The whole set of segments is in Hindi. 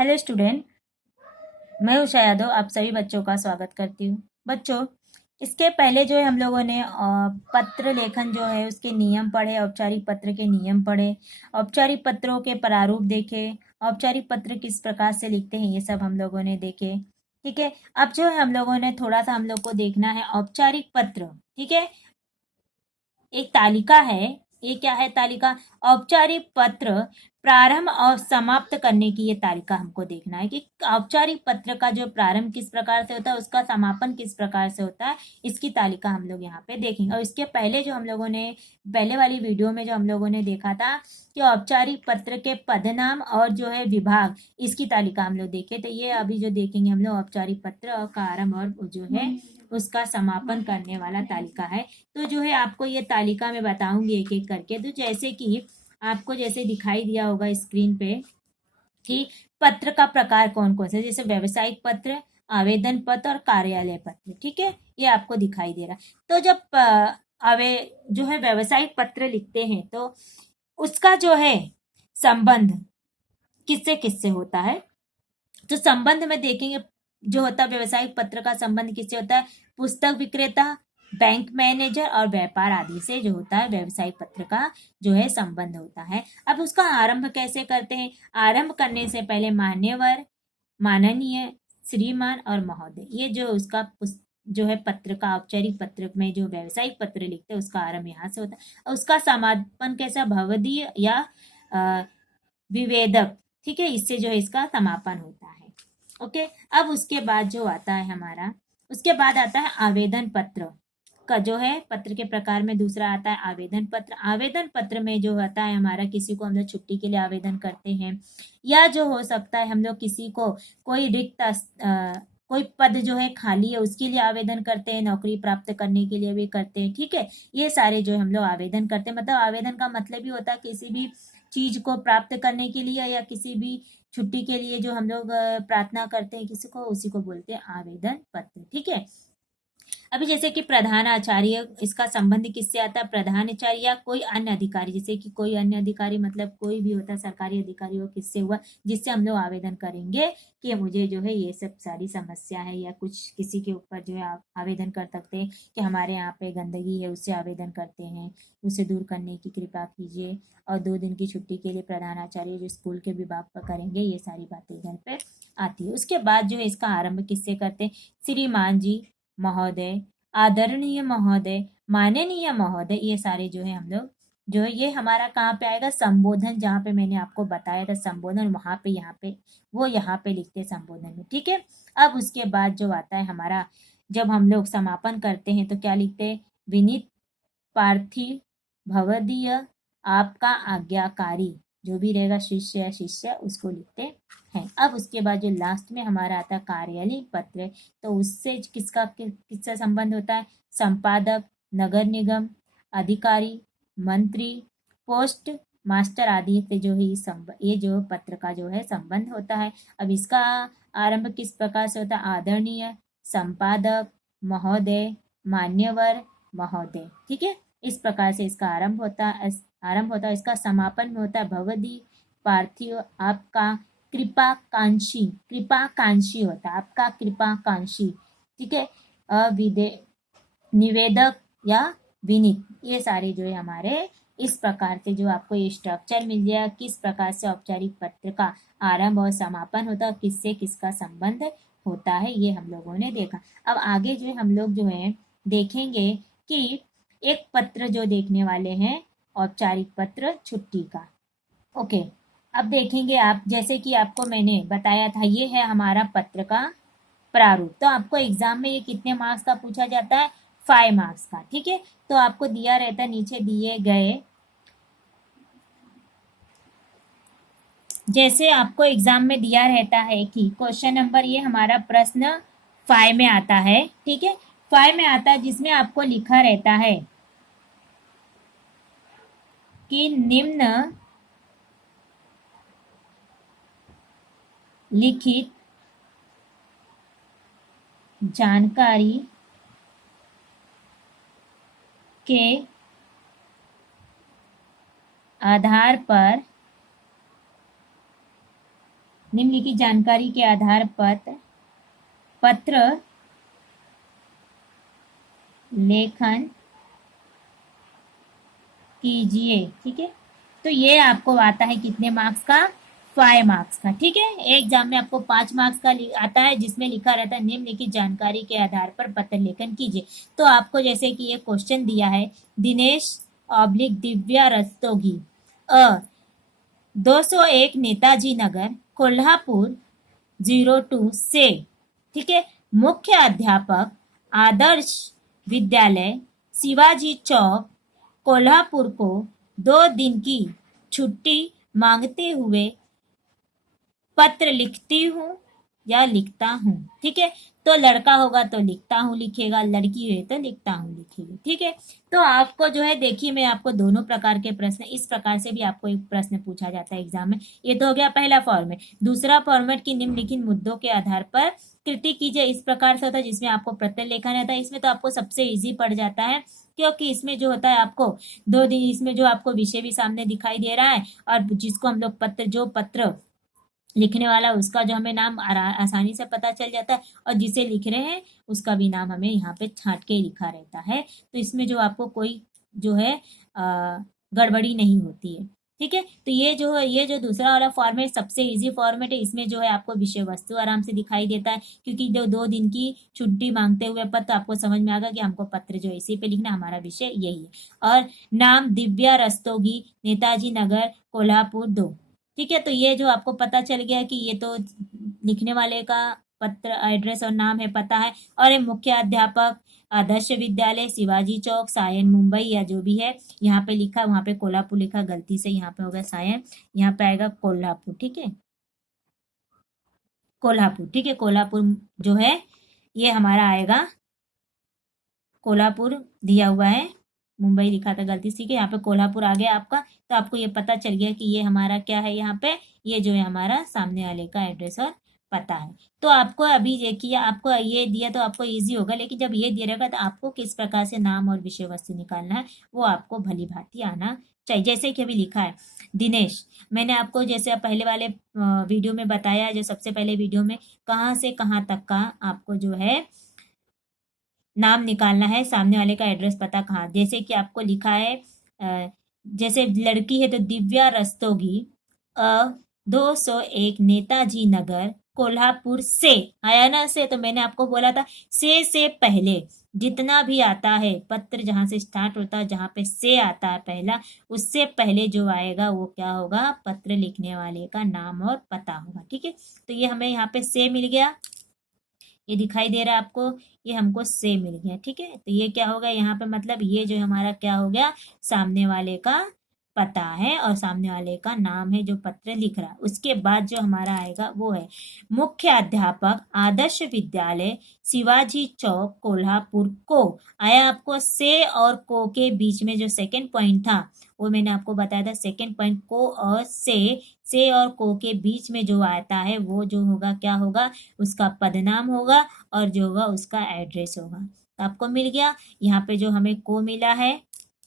हेलो स्टूडेंट, मैं उषा यादव आप सभी बच्चों का स्वागत करती हूँ। बच्चों, इसके पहले जो है हम लोगों ने पत्र लेखन जो है उसके नियम पढ़े, औपचारिक पत्र के नियम पढ़े, औपचारिक पत्रों के प्रारूप देखे, औपचारिक पत्र किस प्रकार से लिखते हैं ये सब हम लोगों ने देखे। ठीक है, अब जो है हम लोगों ने थोड़ा सा हम लोग को देखना है औपचारिक पत्र। ठीक है, एक तालिका है। ये क्या है तालिका? औपचारिक पत्र प्रारंभ और समाप्त करने की ये तालिका हमको देखना है कि औपचारिक पत्र का जो प्रारंभ किस प्रकार से होता है, उसका समापन किस प्रकार से होता है, इसकी तालिका हम लोग यहाँ पे देखेंगे। और इसके पहले जो हम लोगों ने पहले वाली वीडियो में जो हम लोगों ने देखा था कि औपचारिक पत्र के पदनाम और जो है विभाग, इसकी तालिका हम लोग देखे। तो ये अभी जो देखेंगे हम लोग औपचारिक पत्र और का आरंभ और जो है उसका समापन करने वाला तालिका है। तो जो है आपको ये तालिका में बताऊंगी एक एक करके। तो जैसे कि आपको जैसे दिखाई दिया होगा स्क्रीन पे कि पत्र का प्रकार कौन कौन से, जैसे व्यावसायिक पत्र, आवेदन पत्र और कार्यालय पत्र। ठीक है, ये आपको दिखाई दे रहा है। तो जब जो है व्यावसायिक पत्र लिखते हैं तो उसका जो है संबंध किससे किससे होता है। तो संबंध में देखेंगे जो होता है व्यावसायिक पत्र का संबंध किससे होता है, पुस्तक विक्रेता, बैंक मैनेजर और व्यापार आदि से जो होता है व्यावसायिक पत्र का जो है संबंध होता है। अब उसका आरंभ कैसे करते हैं? आरंभ करने से पहले मान्यवर, माननीय, श्रीमान और महोदय, ये जो उसका जो है पत्र का औपचारिक पत्र में जो व्यावसायिक पत्र लिखते हैं उसका आरंभ यहाँ से होता है। और उसका समापन कैसा? भवदीय या विवेदक। ठीक है, इससे जो है इसका समापन होता है। ओके, अब उसके बाद जो आता है हमारा, उसके बाद आता है आवेदन पत्र का जो है पत्र के प्रकार में दूसरा आता है आवेदन पत्र। आवेदन पत्र में जो होता है हमारा, किसी को हम लोग छुट्टी के लिए आवेदन करते हैं, या जो हो सकता है हम लोग किसी को कोई रिक्त कोई पद जो है खाली है उसके लिए आवेदन करते हैं, नौकरी प्राप्त करने के लिए भी करते हैं। ठीक है, ये सारे जो हम लोग आवेदन करते हैं, मतलब आवेदन का मतलब ही होता है किसी भी चीज को प्राप्त करने के लिए या किसी भी छुट्टी के लिए जो हम लोग प्रार्थना करते हैं किसी को, उसी को बोलते हैं आवेदन पत्र। ठीक है, अभी जैसे कि प्रधान आचार्य, इसका संबंध किससे आता है? प्रधान आचार्य या कोई अन्य अधिकारी, जैसे कि कोई अन्य अधिकारी मतलब कोई भी होता है सरकारी अधिकारी, वो किससे हुआ? जिससे हम लोग आवेदन करेंगे कि मुझे जो है ये सब सारी समस्या है, या कुछ किसी के ऊपर जो है आवेदन कर सकते हैं कि हमारे यहाँ पे गंदगी है, उससे आवेदन करते हैं, उसे दूर करने की कृपा कीजिए। और 2 दिन की छुट्टी के लिए प्रधानाचार्य जो स्कूल के विभाग पर करेंगे, ये सारी बातें इधर पे आती है। उसके बाद जो है इसका आरंभ किससे करते हैं? श्रीमान जी, महोदय, आदरणीय महोदय, माननीय महोदय, ये सारे जो है हम लोग जो है ये हमारा कहाँ पे आएगा? संबोधन, जहाँ पे मैंने आपको बताया था संबोधन, वहां पे यहाँ पे वो यहाँ पे लिखते हैं संबोधन में। ठीक है, अब उसके बाद जो आता है हमारा, जब हम लोग समापन करते हैं तो क्या लिखते हैं? विनीत पार्थिव भवदीय आपका आज्ञाकारी, जो भी रहेगा शिष्य या शिष्य उसको लिखते हैं। अब उसके बाद जो लास्ट में हमारा आता है कार्यालय पत्र, तो उससे किसका संबंध होता है? संपादक, नगर निगम अधिकारी, मंत्री, पोस्ट मास्टर आदि से जो है ये जो पत्र का जो है संबंध होता है। अब इसका आरंभ किस प्रकार से होता है? आदरणीय, संपादक, महोदय, मान्यवर, महोदय। ठीक है, इस प्रकार से इसका आरंभ होता है। इसका समापन में होता है भवदी पार्थिव आपका कृपा कांक्षी होता है, आपका कृपा कांक्षी। ठीक है, अविदे निवेदक या विनीत, ये सारे जो है हमारे इस प्रकार से जो आपको ये स्ट्रक्चर मिल जाएगा, किस प्रकार से औपचारिक पत्र का आरंभ और समापन होता है, किससे किसका संबंध होता है, ये हम लोगों ने देखा। अब आगे जो है हम लोग जो है देखेंगे कि एक पत्र जो देखने वाले हैं, औपचारिक पत्र छुट्टी का। ओके, अब देखेंगे आप, जैसे कि आपको मैंने बताया था ये है हमारा पत्र का प्रारूप। तो आपको एग्जाम में ये कितने मार्क्स का पूछा जाता है? 5 मार्क्स का। ठीक है, तो आपको दिया रहता है, नीचे दिए गए, जैसे आपको एग्जाम में दिया रहता है कि क्वेश्चन नंबर, ये हमारा प्रश्न 5 में आता है। ठीक है, 5 में आता है जिसमें आपको लिखा रहता है कि निम्न लिखित जानकारी के आधार पर निम्नलिखित जानकारी के आधार पर पत्र लेखन कीजिए। ठीक है, तो ये आपको आता है कितने मार्क्स का? 5 मार्क्स का। ठीक है, एग्जाम में आपको 5 मार्क्स का आता है, जिसमें लिखा रहता है निम्नलिखित जानकारी के आधार पर पत्र लेखन कीजिए। तो आपको जैसे कि ये क्वेश्चन दिया है, दिनेश ऑब्लिक दिव्या रस्तोगी, 201 नेताजी नगर, कोल्हापुर 02 से। ठीक है, मुख्य अध्यापक, आदर्श विद्यालय, शिवाजी चौक, कोल्हापुर को 2 दिन की छुट्टी मांगते हुए पत्र लिखती हूँ या लिखता हूँ। ठीक है, तो लड़का होगा तो लिखता हूँ लिखेगा, लड़की है तो लिखता हूँ लिखेगी। ठीक है, तो आपको जो है, देखिए मैं आपको दोनों प्रकार के प्रश्न, इस प्रकार से भी आपको एक प्रश्न पूछा जाता है एग्जाम में। ये तो हो गया पहला फॉर्मेट। दूसरा फॉर्मेट की निम्नलिखित मुद्दों के आधार पर कृति कीजिए, इस प्रकार से होता है, जिसमें आपको प्रत्यय लेखन रहता है। इसमें तो आपको सबसे ईजी पड़ जाता है, क्योंकि इसमें जो होता है आपको 2 दिन, इसमें जो आपको विषय भी सामने दिखाई दे रहा है, और जिसको हम लोग पत्र, जो पत्र लिखने वाला उसका जो हमें नाम आसानी से पता चल जाता है, और जिसे लिख रहे हैं उसका भी नाम हमें यहाँ पे छांट के लिखा रहता है। तो इसमें जो आपको कोई जो है गड़बड़ी नहीं होती है। ठीक है, तो ये जो है, ये जो दूसरा वाला फॉर्मेट सबसे इजी फॉर्मेट है। इसमें जो है आपको विषय वस्तु आराम से दिखाई देता है, क्योंकि जो 2 दिन की छुट्टी मांगते हुए पत्र, आपको समझ में आ गया कि हमको पत्र जो इसी पे लिखना, हमारा विषय यही है। और नाम दिव्या रस्तोगी, नेताजी नगर, कोल्हापुर 2। ठीक है, तो ये जो आपको पता चल गया कि ये तो लिखने वाले का पत्र, एड्रेस और नाम है, पता है। और ये मुख्य अध्यापक, आदर्श विद्यालय, शिवाजी चौक, सायन मुंबई, या जो भी है, यहाँ पे लिखा, वहां पे कोल्हापुर लिखा, गलती से यहाँ पे होगा सायन, यहाँ पे आएगा कोल्हापुर। ठीक है, कोल्हापुर। ठीक है, कोल्हापुर जो है ये हमारा आएगा, कोल्हापुर दिया हुआ है, मुंबई लिखा था गलती से, यहाँ पे कोल्हापुर आ गया आपका। तो आपको ये पता चल गया कि ये हमारा क्या है, यहाँ पे ये जो है हमारा सामने वाले का एड्रेस और पता है। तो आपको अभी देखिए, आपको ये दिया तो आपको इजी होगा, लेकिन जब ये दिया रहेगा तो आपको किस प्रकार से नाम और विषय वस्तु निकालना है वो आपको भली भांति आना चाहिए। जैसे कि अभी लिखा है दिनेश, मैंने आपको जैसे पहले वाले वीडियो में बताया, जो सबसे पहले वीडियो में, कहाँ से कहाँ तक का आपको जो है नाम निकालना है, सामने वाले का एड्रेस पता कहाँ। जैसे कि आपको लिखा है, जैसे लड़की है तो दिव्या रस्तोगी, 201 नेताजी नगर, कोल्हापुर से। आया ना से? तो मैंने आपको बोला था से पहले जितना भी आता है पत्र, जहां से स्टार्ट होता है, जहां पे से आता है पहला, उससे पहले जो आएगा वो क्या होगा? पत्र लिखने वाले का नाम और पता होगा। ठीक है, तो ये हमें यहाँ पे से मिल गया, ये दिखाई दे रहा है आपको, ये हमको से मिल गया। ठीक है, तो ये क्या होगा यहाँ पे, मतलब ये जो हमारा क्या हो गया, सामने वाले का पता है और सामने वाले का नाम है जो पत्र लिख रहा है। उसके बाद जो हमारा आएगा वो है मुख्य अध्यापक, आदर्श विद्यालय, शिवाजी चौक, कोल्हापुर को। आया आपको से और को के बीच में जो सेकंड पॉइंट था वो मैंने आपको बताया था। सेकंड पॉइंट को और से और को के बीच में जो आता है वो जो होगा क्या होगा, उसका पदनाम होगा, और जो होगा उसका एड्रेस होगा। तो आपको मिल गया यहाँ पे जो हमें को मिला है।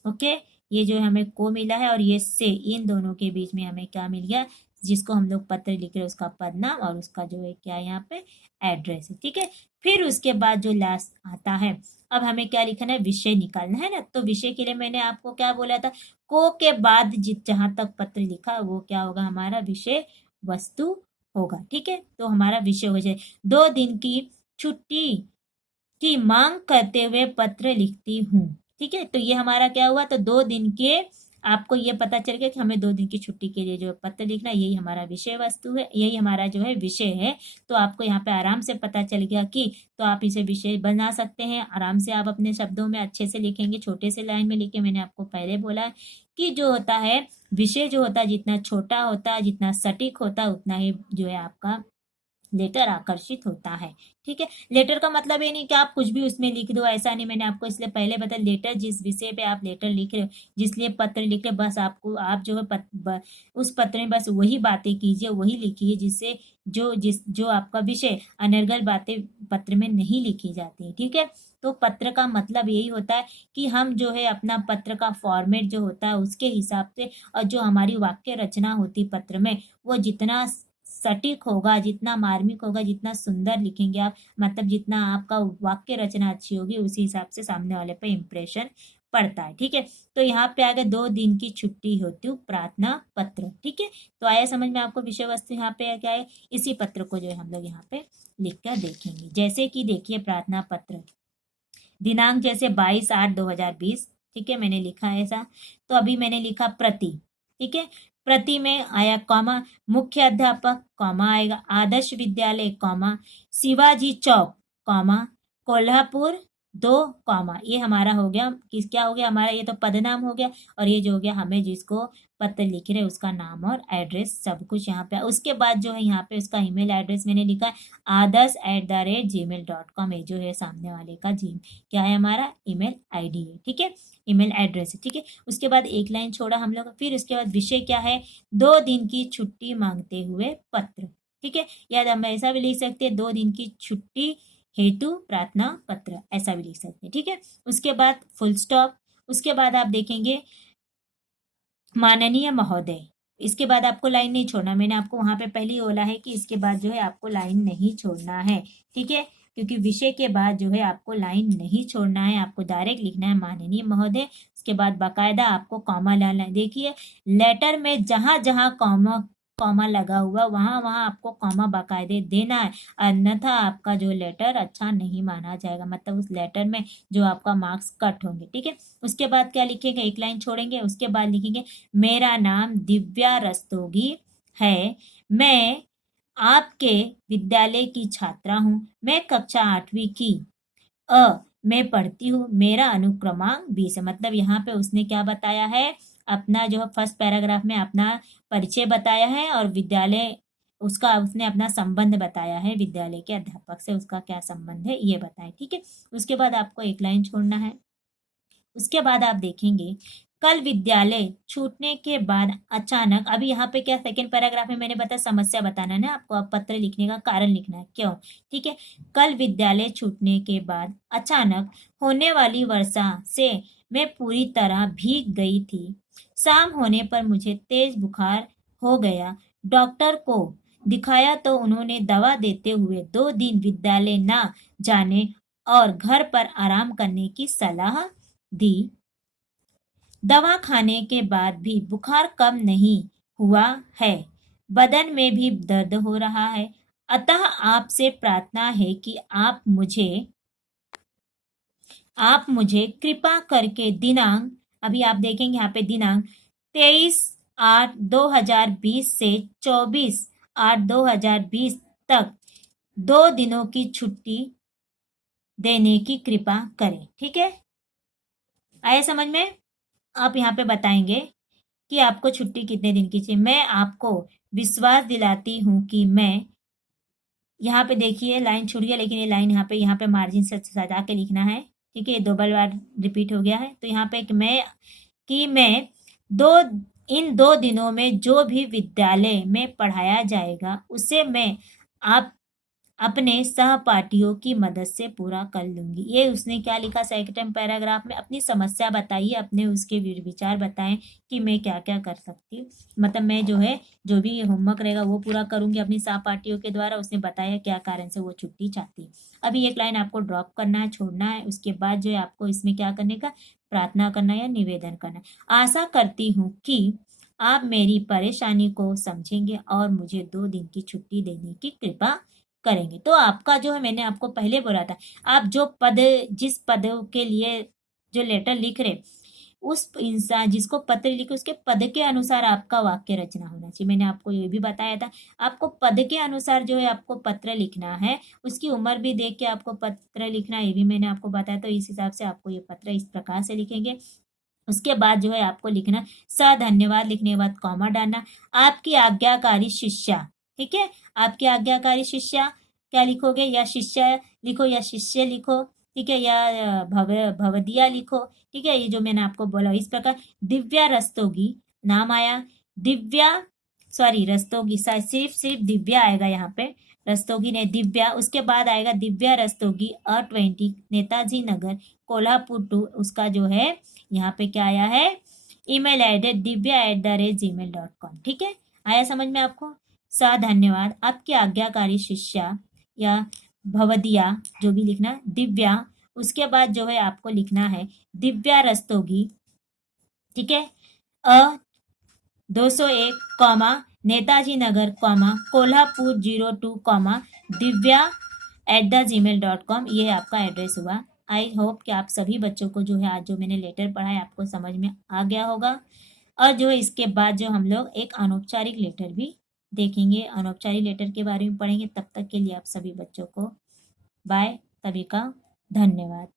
ओके, ये जो हमें को मिला है और ये से, इन दोनों के बीच में हमें क्या मिल गया, जिसको हम लोग पत्र लिख रहे हैं उसका पदनाम और उसका जो है क्या यहाँ पे एड्रेस है। ठीक है, फिर उसके बाद जो लास्ट आता है, अब हमें क्या लिखना है, विषय निकालना है ना। तो विषय के लिए मैंने आपको क्या बोला था, को के बाद जहां तक पत्र लिखा वो क्या होगा, हमारा विषय वस्तु होगा। ठीक है, तो हमारा विषय हो जाए 2 दिन की छुट्टी की मांग करते हुए पत्र लिखती हूँ। ठीक है, तो ये हमारा क्या हुआ, तो 2 दिन के, आपको ये पता चल गया कि हमें 2 दिन की छुट्टी के लिए जो पत्र लिखना, यही हमारा विषय वस्तु है, यही हमारा जो है विषय है। तो आपको यहाँ पे आराम से पता चल गया कि, तो आप इसे विषय बना सकते हैं आराम से। आप अपने शब्दों में अच्छे से लिखेंगे, छोटे से लाइन में लिखे। मैंने आपको पहले बोला कि जो होता है विषय, जो होता है जितना छोटा होता है, जितना सटीक होता है, उतना ही जो है आपका लेटर आकर्षित होता है। ठीक है, लेटर का मतलब ये नहीं कि आप कुछ भी उसमें लिख दो, ऐसा नहीं। मैंने आपको इसलिए पहले बताया, लेटर जिस विषय पे आप लेटर लिख रहे हो, जिसलिए पत्र लिख रहे हो, बस आपको, आप जो है उस पत्र में बस वही बातें कीजिए, वही लिखिए जिससे जो आपका विषय, अनर्गल बातें पत्र में नहीं लिखी जाती। ठीक है, तो पत्र का मतलब यही होता है कि हम जो है अपना पत्र का फॉर्मेट जो होता है उसके हिसाब से, और जो हमारी वाक्य रचना होती पत्र में, वो जितना सटीक होगा, जितना मार्मिक होगा, जितना सुंदर लिखेंगे आप, मतलब जितना आपका वाक्य रचना अच्छी होगी, उसी हिसाब से सामने वाले पे इम्प्रेशन पड़ता है। ठीक है, तो यहाँ पे आगे 2 दिन की छुट्टी हेतु प्रार्थना पत्र। ठीक है, तो आया समझ में आपको विषय वस्तु यहाँ पे क्या है, इसी पत्र को जो है हम लोग यहाँ पे लिख कर देखेंगे। जैसे कि देखिए प्रार्थना पत्र, दिनांक जैसे 22/8/2020। ठीक है, मैंने लिखा है ऐसा, तो अभी मैंने लिखा प्रति। ठीक है, प्रति में आया कॉमा, मुख्य अध्यापक कॉमा आएगा, आदर्श विद्यालय कॉमा, शिवाजी चौक कॉमा, कोल्हापुर 2 कॉमा। ये हमारा हो गया, किस क्या हो गया हमारा, ये तो पदनाम हो गया, और ये जो हो गया हमें जिसको पत्र लिख रहे उसका नाम और एड्रेस सब कुछ यहाँ पे। उसके बाद जो है यहाँ पे उसका ईमेल एड्रेस मैंने लिखा है adarsh@gmail.com। ये जो है सामने वाले का जी क्या है, हमारा ईमेल आईडी है। ठीक है, ईमेल एड्रेस है। ठीक है, उसके बाद एक लाइन छोड़ा हम लोग, फिर उसके बाद विषय क्या है, 2 दिन की छुट्टी मांगते हुए पत्र। ठीक है, या हम ऐसा भी लिख सकते हैं 2 दिन की छुट्टी हेतु प्रार्थना पत्र, ऐसा भी लिख सकते हैं। ठीक है, उसके बाद फुल स्टॉप, उसके बाद आप देखेंगे माननीय महोदय, इसके बाद आपको लाइन नहीं छोड़ना, मैंने आपको वहां पे पहले ही बोला है कि इसके बाद जो है आपको लाइन नहीं छोड़ना है। ठीक है, क्योंकि विषय के बाद जो है आपको लाइन नहीं छोड़ना है, आपको डायरेक्ट लिखना है माननीय महोदय। उसके बाद बाकायदा आपको कॉमा लाना है। देखिए लेटर में जहां जहां कॉमा कॉमा लगा हुआ वहां वहां आपको कॉमा बाकायदे देना है, अन्यथा आपका जो लेटर अच्छा नहीं माना जाएगा, मतलब उस लेटर में जो आपका मार्क्स कट होंगे। ठीक है, उसके बाद क्या लिखेंगे, एक लाइन छोड़ेंगे, उसके बाद लिखेंगे मेरा नाम दिव्या रस्तोगी है, मैं आपके विद्यालय की छात्रा हूँ, मैं कक्षा 8वीं की मैं पढ़ती हूँ, मेरा अनुक्रमांक 20 है। मतलब यहाँ पे उसने क्या बताया है, अपना जो फर्स्ट पैराग्राफ में अपना परिचय बताया है, और विद्यालय उसका उसने अपना संबंध बताया है, विद्यालय के अध्यापक से उसका क्या संबंध है ये बताएं। ठीक है, उसके बाद आपको एक लाइन छोड़ना है। उसके बाद आप देखेंगे कल विद्यालय छूटने के बाद अचानक, अभी यहाँ पे क्या सेकंड पैराग्राफ में मैंने बताया समस्या बताना है ना आपको, अब पत्र लिखने का कारण लिखना है क्यों। ठीक है, कल विद्यालय छूटने के बाद अचानक होने वाली वर्षा से मैं पूरी तरह भीग गई थी, शाम होने पर मुझे तेज बुखार हो गया, डॉक्टर को दिखाया तो उन्होंने दवा देते हुए 2 दिन विद्यालय ना जाने और घर पर आराम करने की सलाह दी। दवा खाने के बाद भी बुखार कम नहीं हुआ है, बदन में भी दर्द हो रहा है, अतः आपसे प्रार्थना है कि आप मुझे कृपा करके दिनांक, अभी आप देखेंगे यहाँ पे दिनांक 23/8/2020 से 24/8/2020 तक 2 दिनों की छुट्टी देने की कृपा करें। ठीक है, आया समझ में। आप यहाँ पे बताएंगे कि आपको छुट्टी कितने दिन की चाहिए। मैं आपको विश्वास दिलाती हूँ कि मैं, यहाँ पे देखिए लाइन छूट गया, लेकिन ये लाइन यहाँ पे मार्जिन से सजा के लिखना है। ठीक है, 2 बार रिपीट हो गया है, तो यहाँ पे मैं इन 2 दिनों में जो भी विद्यालय में पढ़ाया जाएगा उसे मैं आप अपने सहपाठियों की मदद से पूरा कर लूंगी। ये उसने क्या लिखा सेकंड पैराग्राफ में, अपनी समस्या बताइए, अपने उसके विचार बताएं कि मैं क्या क्या कर सकती हूँ, मतलब मैं जो है जो भी होमवर्क रहेगा वो पूरा करूंगी अपनी सहपाठियों के द्वारा। उसने बताया क्या कारण से वो छुट्टी चाहती है। अभी एक लाइन आपको ड्रॉप करना है, छोड़ना है, उसके बाद जो है आपको इसमें क्या करने का, प्रार्थना करना या निवेदन करना। आशा करती हूँ कि आप मेरी परेशानी को समझेंगे और मुझे 2 दिन की छुट्टी देने की कृपा करेंगे। तो आपका जो है, मैंने आपको पहले बोला था, आप जिस पद के लिए जो लेटर लिख रहे, उस इंसान जिसको पत्र लिखे उसके पद के अनुसार आपका वाक्य रचना होना चाहिए। मैंने आपको ये भी बताया था, आपको पद के अनुसार जो है आपको पत्र लिखना है, उसकी उम्र भी देख के आपको पत्र लिखना है, ये भी मैंने आपको बताया। तो इस हिसाब से आपको ये पत्र इस प्रकार से लिखेंगे। उसके बाद जो है आपको लिखना धन्यवाद, लिखने के बाद कॉमा डालना, आपकी आज्ञाकारी शिष्या। ठीक है, आपकी आज्ञाकारी शिष्या क्या लिखोगे, या शिष्या लिखो या शिष्य लिखो। ठीक है, या भवदिया लिखो। ठीक है, ये जो मैंने आपको बोला इस प्रकार। दिव्या रस्तोगी नाम आया, दिव्या सॉरी रस्तोगी, सिर्फ दिव्या आएगा यहाँ पे, रस्तोगी ने दिव्या। उसके बाद आएगा दिव्या रस्तोगी 20 नेताजी नगर कोल्हापुर 2, उसका जो है यहाँ पे क्या आया है, ईमेल एड्रेस divya@gmail.com। ठीक है, आया समझ में आपको। स धन्यवाद, आपकी आज्ञाकारी शिष्या या भवदिया, जो भी लिखना, दिव्या, उसके बाद जो है आपको लिखना है दिव्या रस्तोगी, ठीक है। 201 कॉमा नेताजी नगर कॉमा कोल्हापुर 02 कॉमा divya@gmail.com, ये आपका एड्रेस हुआ। आई होप कि आप सभी बच्चों को जो है आज जो मैंने लेटर पढ़ा है आपको समझ में आ गया होगा। और जो है इसके बाद जो हम लोग एक अनौपचारिक लेटर भी देखेंगे, अनौपचारिक लेटर के बारे में पढ़ेंगे। तब तक के लिए आप सभी बच्चों को बाय, सभी का धन्यवाद।